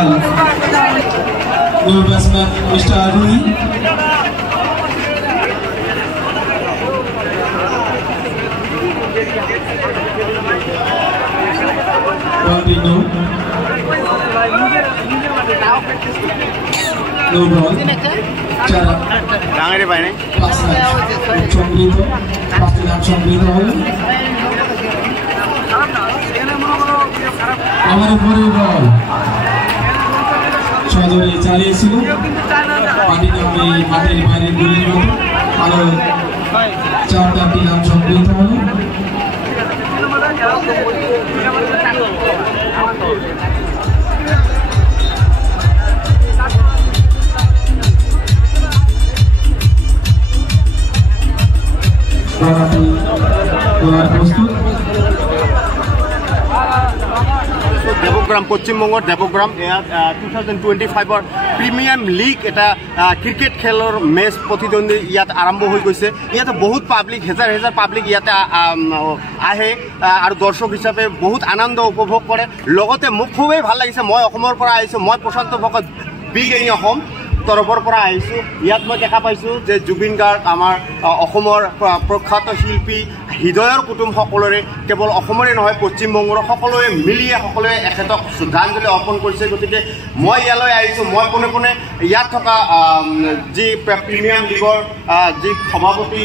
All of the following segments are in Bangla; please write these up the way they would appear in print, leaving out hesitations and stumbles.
Bengal. New batsman Mr. Aruni. No ball. Cara. Jangan dia main. Chombrito. Pasti nak chombrito. আমার উপরে বল সদরে চালিয়েছিল পানিতে মাঠের বাইরে গুলির মতো আরো 4-4টি রান সংগৃহীত হল। প্রস্তুত দেবগ্রাম পশ্চিমবঙ্গৰ দেবগ্রাম 2025 প্রিমিয়াম লিগ এটা ক্রিকেট খেলৰ মেচ প্ৰতিদ্বন্দ্বী ইয়াত আৰম্ভ হৈ গৈছে। ইয়াতে বহুত পাব্লিক হেজাৰ পাব্লিক ইয়াতে আহে আৰু দৰ্শক হিচাপে বহুত আনন্দ উপভোগ কৰে। লগতে মোক খুবেই ভাল লাগিছে। মই অসমৰ পৰা আহিছোঁ, মই প্ৰশান্ত ভকত বিগ এনি অসম তৰফৰ পৰা আহিছোঁ। ইয়াত মই দেখা পাইছোঁ যে জুবিন গাৰ্গ আমাৰ অসমৰ প্ৰখ্যাত শিল্পী হৃদয়ৰ কুটুম সকলোৰে কেৱল অসমৰে নহয় পশ্চিমবংগৰ সকলোৱে মিলিয়ে সকলোৱে এখেতক শ্ৰদ্ধাঞ্জলি অৰ্পণ কৰিছে। গতিকে মই ইয়ালৈ আহিছোঁ। মই পোনে পোনে ইয়াত থকা যি প্ৰিমিয়াম লীগৰ যি সভাপতি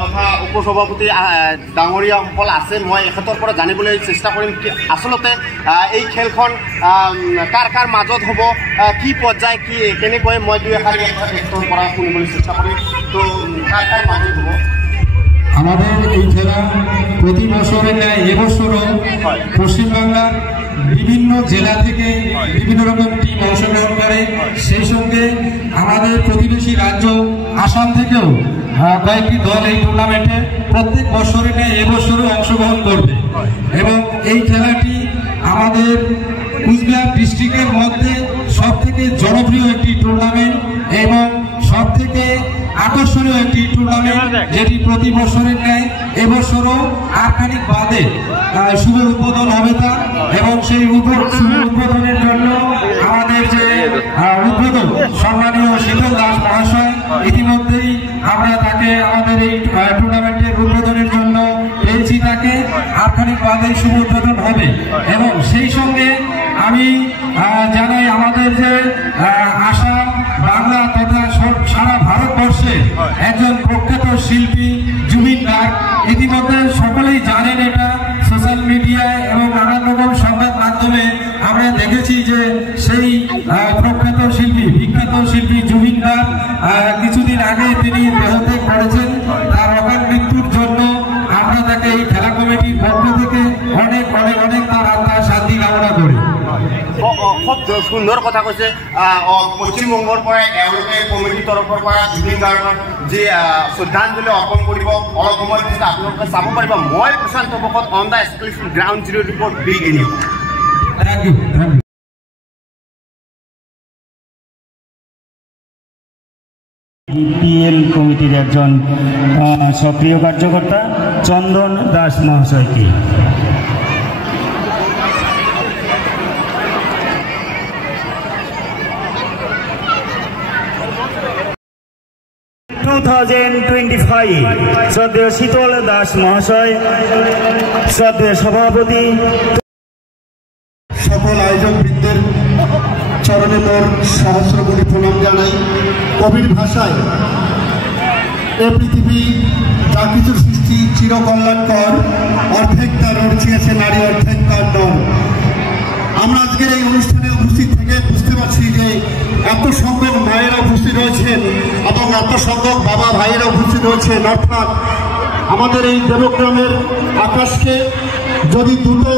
তথা উপসভাপতি ডাঙৰীয়াসকল আছে মই এখেতৰ পৰা জানিবলৈ চেষ্টা কৰিম কি আচলতে এই খেলখন কাৰ কাৰ মাজত হ'ব, কি পৰ্যায় কি কেনেকৈ মই দুই এষাৰ এখেতৰ পৰা শুনিবলৈ চেষ্টা কৰিম। তো কাৰ কাৰ মাজত হ'ব? আমাদের এই খেলা প্রতি বছরের ন্যায় এবছরও পশ্চিমবাংলার বিভিন্ন জেলা থেকে বিভিন্ন রকম টিম অংশগ্রহণ করে। সেই সঙ্গে আমাদের প্রতিবেশী রাজ্য আসাম থেকেও কয়েকটি দল এই টুর্নামেন্টে প্রত্যেক বছরের ন্যায় এবছরও অংশগ্রহণ করবে এবং এই খেলাটি আমাদের কুচবিহার ডিস্ট্রিক্টের মধ্যে সবথেকে জনপ্রিয় একটি টুর্নামেন্ট এবং সবথেকে আকর্ষণীয় একটি টুর্নামেন্ট, যেটি প্রতি বছরের ন্যায় এবছরও আর খানিক বাদে শুভ উদ্বোধন হবে তার। এবং সেই শুভ উদ্বোধনের জন্য আমাদের যে উদ্বোধক সম্মানীয় শীতল দাস মহাশয় ইতিমধ্যেই আমরা তাকে আমাদের এই টুর্নামেন্টের উদ্বোধনের জন্য পেয়েছি। তাকে আর খানিক বাদে শুভ উদ্বোধন হবে এবং সেই সঙ্গে আমি জানাই আমাদের যে আসাম বাংলা তথা সারা ভারতবর্ষে একজন প্রখ্যাত শিল্পী জুবিন গার্গ, ইতিমধ্যে সকলেই জানেন, এটা সোশ্যাল মিডিয়ায় এবং নানান রকম সংবাদ মাধ্যমে আমরা দেখেছি যে সেই প্রখ্যাত শিল্পী বিখ্যাত শিল্পী জুবিন গার্গ কিছুদিন আগে তিনি দেহত্যাগ করেছেন। তার অকাল মৃত্যুর জন্য আমরা তাকে এই খেলা কমিটির পক্ষ থেকে অনেক অনেক অনেক তার আত্মার শান্তি কামনা করি। খুব সুন্দর কথা কৈছে। পশ্চিমবংগৰ পৰা এওঁলোকে কমিটিৰ তৰফৰ পৰা জুবিন গাৰ্গক যি শ্ৰদ্ধাঞ্জলি অৰ্পণ কৰিব অলপ সময় পিছত আপোনালোকে চাব পাৰিব। মই Prashanta Bhakat on the exclusive ground zero' report বিগ এনি। বিপিএল কমিটির একজন সক্রিয় কার্যকর্তা চন্দন দাস মহাশয়কে 2025 শ্রদ্ধেয় শীতল দাস মহাশয়, শ্রদ্ধেয় সভাপতি, সকল আয়োজকবৃন্দের চরণে মোর সহস্র কোটি প্রণাম জানাই। কবির ভাষায় এ পৃথিবী যা কিছু সৃষ্টি চিরকল্যাণকর, অর্ধেক তার রচিয়েছে নারী, অর্ধেক তার নর। আমরা আজকের এই অনুষ্ঠানে উপস্থিত থেকে বুঝতে পারছি যে এত সংখ্যক মায়েরা উপস্থিত রয়েছেন এবং এত সংখ্যক বাবা ভাইয়েরা উপস্থিত রয়েছেন। অর্থাৎ আমাদের এই দেবগ্রামের আকাশকে যদি দুটো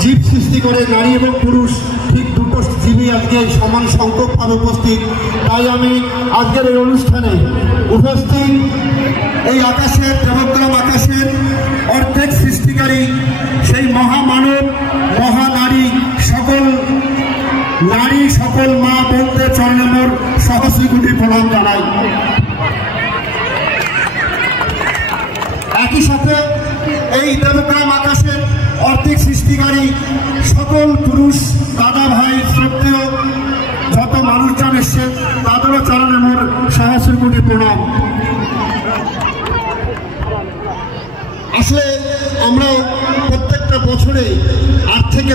জীব সৃষ্টি করে, নারী এবং পুরুষ, ঠিক দুটো জীবই আজকে সমান সংখ্যকভাবে উপস্থিত। তাই আমি আজকের এই অনুষ্ঠানে উপস্থিত এই আকাশের, দেবগ্রাম আকাশের অর্ধেক সৃষ্টিকারী সেই মহামানব, মহানারী, সকল নারী, সকল মা বোনদের চরণে মোর সহস্র কোটি প্রণাম জানাই। একই সাথে এই দেবগ্রাম আকাশের অর্ধেক সৃষ্টিকারী সকল পুরুষ দাদা ভাই, শ্রদ্ধেয়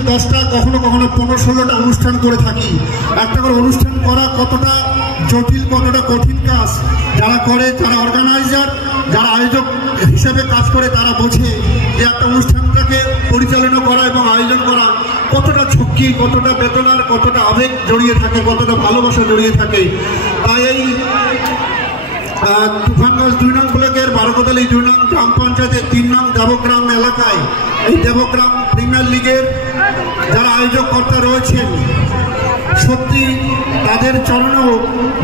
10টা কখনো কখনো 15-16টা অনুষ্ঠান করে থাকি। একটা করে অনুষ্ঠান করা কতটা জটিল, কতটা কঠিন কাজ যারা করে, যারা অর্গানাইজার, যারা আয়োজক হিসেবে কাজ করে তারা বোঝে যে একটা অনুষ্ঠানটাকে পরিচালনা করা এবং আয়োজন করা কতটা ঝুঁকি, কতটা বেদনার, কতটা আবেগ জড়িয়ে থাকে, কতটা ভালোবাসা জড়িয়ে থাকে। তাই এই তুফানগঞ্জ 2 নং ব্লকের বারোকোদালি 2 নং গ্রাম পঞ্চায়েতের 3 নং দেবগ্রাম এলাকায় এই দেবগ্রাম প্রিমিয়ার লিগের যারা আয়োজককর্তা রয়েছেন, সত্যি তাদের চরণেও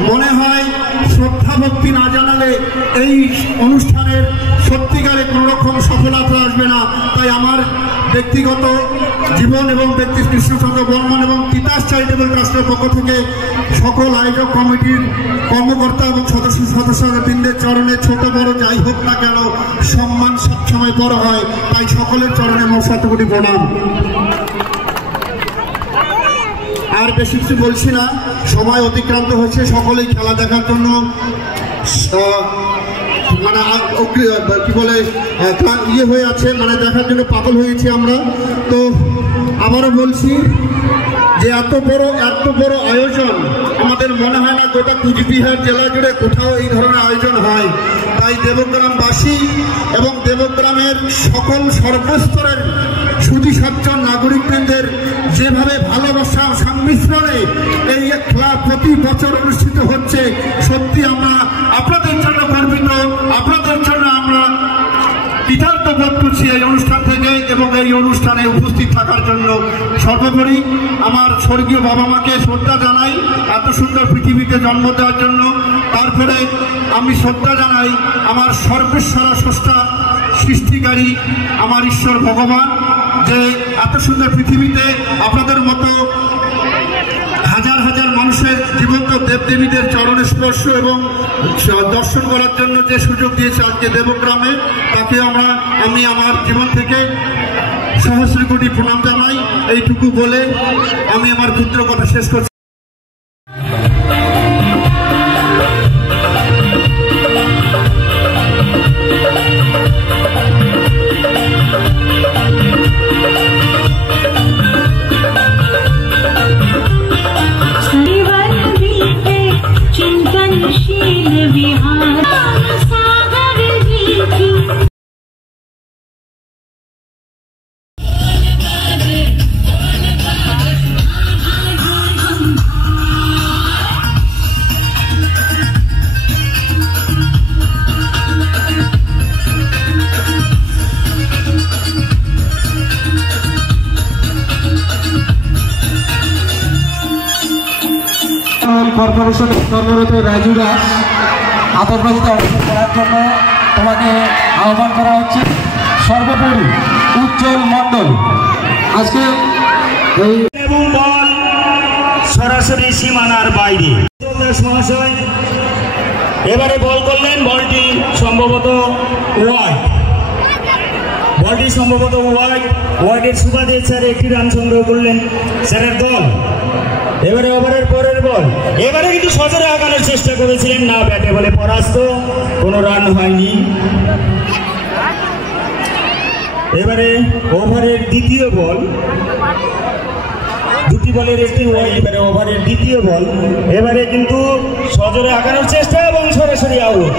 মনে হয় শ্রদ্ধা ভক্তি না জানালে এই অনুষ্ঠানের সত্যিকারে কোনো রকম সফলতা আসবে না। তাই আমার ব্যক্তিগত জীবন এবং ব্যক্তি কৃষ্ণচন্দ্র বর্মন এবং তিতাস চ্যারিটেবল ট্রাস্টের পক্ষ থেকে সকল আয়োজক কমিটির কর্মকর্তা এবং সদস্যবৃন্দের চরণে ছোট বড় যাই হোক না কেন সম্মান সবসময় বড় হয়, তাই সকলের চরণে মোর শতকোটি প্রণাম। আর বেশি কিছু বলছি না, সময় অতিক্রান্ত হয়েছে। সকলেই খেলা দেখার জন্য মানে কি বলে ইয়ে হয়ে আছে, মানে দেখার জন্য পাগল হয়েছি আমরা। তো আবারও বলছি যে এত বড় আয়োজন আমাদের মনে হয় না গোটা কুচবিহার জেলা জুড়ে কোথাও এই ধরনের আয়োজন হয়। তাই দেবগ্রামবাসী এবং দেবগ্রামের সকল সর্বস্তরের সুধী সজ্জন নাগরিকবৃন্দের যেভাবে ভালোবাসা সংমিশ্রণে এই খেলা প্রতি বছর অনুষ্ঠিত হচ্ছে, সত্যি আমরা আপনাদের জন্য গর্বিত, আপনাদের জন্য আমরা কৃতজ্ঞ বোধ করছি এই অনুষ্ঠান থেকে এবং এই অনুষ্ঠানে উপস্থিত থাকার জন্য। সর্বোপরি আমার স্বর্গীয় বাবা মাকে শ্রদ্ধা জানাই এত সুন্দর পৃথিবীতে জন্ম দেওয়ার জন্য। তারপরে আমি শ্রদ্ধা জানাই আমার সর্বেশ্বরা স্রষ্টা সৃষ্টিকারী আমার ঈশ্বর ভগবান, যে এত সুন্দর পৃথিবীতে আপনাদের মতো হাজার হাজার মানুষের জীবন্ত দেবদেবীদের চরণে স্পর্শ এবং দর্শন করার জন্য যে সুযোগ দিয়েছে আজকে দেবগ্রামে, তাকে আমি আমার জীবন থেকে সহস্র কোটি প্রণাম জানাই। এইটুকু বলে আমি আমার ক্ষুদ্র কথা শেষ করছি। কর্পোরেশনের কর্মরত রাজু দাস আতঙ্কিত অংশ করার জন্য তোমাকে আহ্বান করা হচ্ছে। সর্বোপরি উজ্জ্বল মণ্ডল আজকে এই এবং বল সরাসরি সীমানার বাইরে মহাশয় এবারে বল করলেন। বলটি সম্ভবত ওয়াইডের সুবাদে স্যার একটি রান সংগ্রহ করলেন স্যারের দল। এবারে ওভারের পরের বল, এবারে কিন্তু সজোরে আগানোর চেষ্টা করেছিলেন, না ব্যাটে বলে পরাস্ত, কোনো রান হয়নি। এবারে ওভারের দ্বিতীয় বল, দুটি বলের একটি এবারে ওভারের দ্বিতীয় বল, এবারে কিন্তু সজোরে আগানোর চেষ্টা এবং সরাসরি আউট।